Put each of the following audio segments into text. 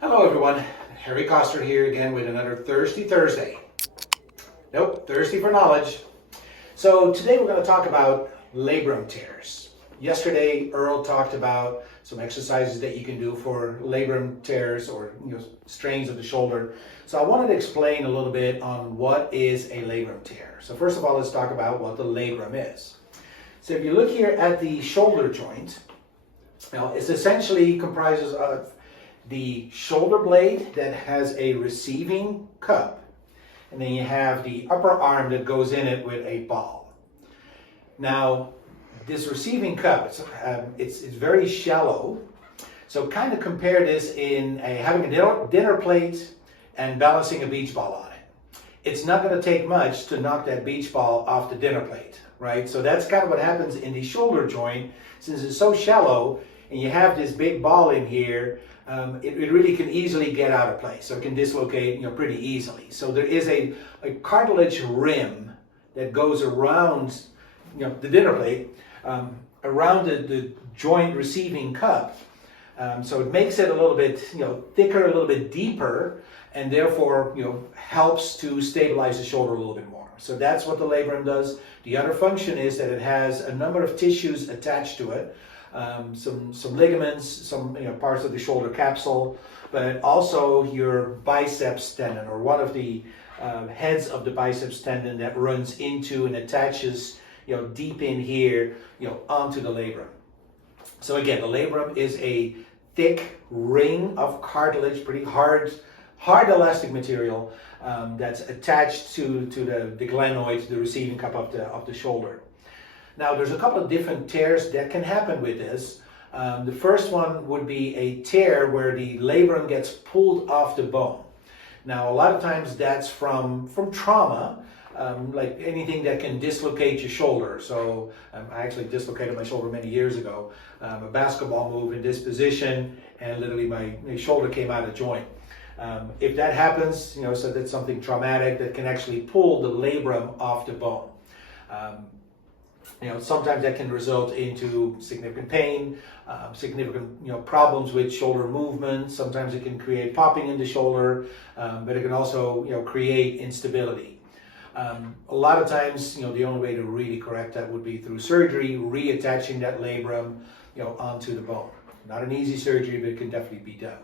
Hello everyone, Harry Koster here again with another Thirsty Thursday. Nope, thirsty for knowledge. So today we're going to talk about labrum tears. Yesterday Earl talked about some exercises that you can do for labrum tears or strains of the shoulder. So I wanted to explain a little bit on what is a labrum tear. So first of all, let's talk about what the labrum is. So if you look here at the shoulder joint, it essentially comprises of the shoulder blade that has a receiving cup, and then you have the upper arm that goes in it with a ball. Now, this receiving cup, it's very shallow, so kind of compare this in having a dinner plate and balancing a beach ball on it. It's not going to take much to knock that beach ball off the dinner plate, right? So that's kind of what happens in the shoulder joint. Since it's so shallow and you have this big ball in here, it really can easily get out of place, so it can dislocate pretty easily. So there is a cartilage rim that goes around the dinner plate, around the joint receiving cup. So it makes it a little bit thicker, a little bit deeper, and therefore helps to stabilize the shoulder a little bit more. So that's what the labrum does. The other function is that it has a number of tissues attached to it. Some ligaments, some parts of the shoulder capsule, but also your biceps tendon, or one of the heads of the biceps tendon that runs into and attaches deep in here onto the labrum. So again, the labrum is a thick ring of cartilage, pretty hard elastic material that's attached to the glenoid, the receiving cup of the shoulder. Now, there's a couple of different tears that can happen with this. The first one would be a tear where the labrum gets pulled off the bone. Now, a lot of times that's from trauma, like anything that can dislocate your shoulder. So I actually dislocated my shoulder many years ago. A basketball move in this position, and literally my shoulder came out of joint. If that happens, so that's something traumatic that can actually pull the labrum off the bone. Sometimes that can result into significant pain, significant problems with shoulder movement. Sometimes it can create popping in the shoulder, but it can also create instability. A lot of times, the only way to really correct that would be through surgery, reattaching that labrum onto the bone. Not an easy surgery, but it can definitely be done.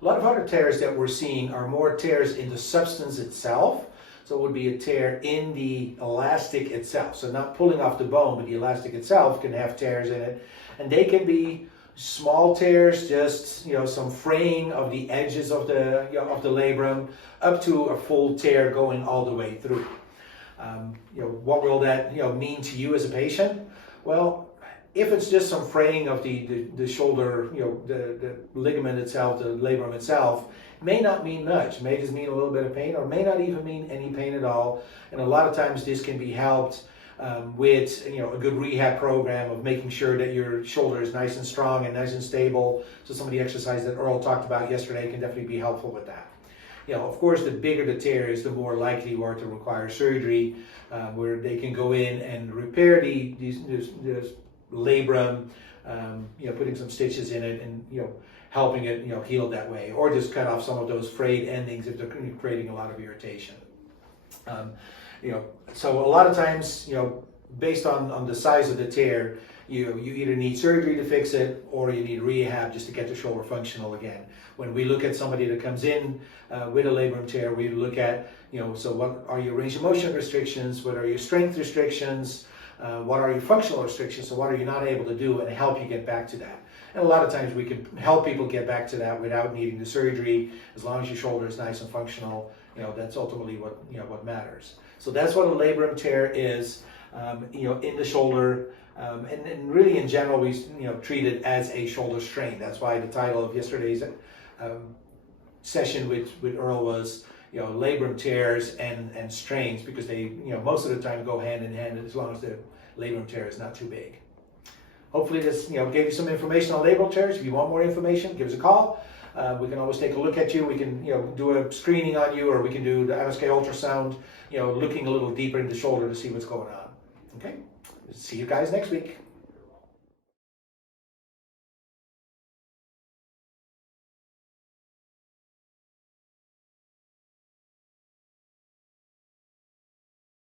A lot of other tears that we're seeing are more tears in the substance itself. So it would be a tear in the elastic itself. So not pulling off the bone, but the elastic itself can have tears in it. And they can be small tears, just some fraying of the edges of the labrum, up to a full tear going all the way through. What will that mean to you as a patient? Well, if it's just some fraying of the shoulder, the ligament itself, the labrum itself, may not mean much. May just mean a little bit of pain, or may not even mean any pain at all. And a lot of times this can be helped with a good rehab program of making sure that your shoulder is nice and strong and nice and stable. So some of the exercises that Earl talked about yesterday can definitely be helpful with that. Of course, the bigger the tear is, the more likely you are to require surgery, where they can go in and repair the labrum, putting some stitches in it and helping it heal that way, or just cut off some of those frayed endings if they're creating a lot of irritation. So a lot of times, based on the size of the tear, you either need surgery to fix it, or you need rehab just to get the shoulder functional again. When we look at somebody that comes in with a labrum tear, we look at so what are your range of motion restrictions, what are your strength restrictions, what are your functional restrictions, so what are you not able to do, and help you get back to that. And a lot of times we can help people get back to that without needing the surgery, as long as your shoulder is nice and functional. That's ultimately what matters. So that's what a labrum tear is, in the shoulder, and really in general we treat it as a shoulder strain. That's why the title of yesterday's session with Earl was labrum tears and strains, because they most of the time go hand in hand, as long as the labrum tear is not too big. Hopefully this gave you some information on labrum tears. If you want more information, give us a call. We can always take a look at you. We can do a screening on you, or we can do the MSK ultrasound, looking a little deeper in the shoulder to see what's going on. Okay, see you guys next week.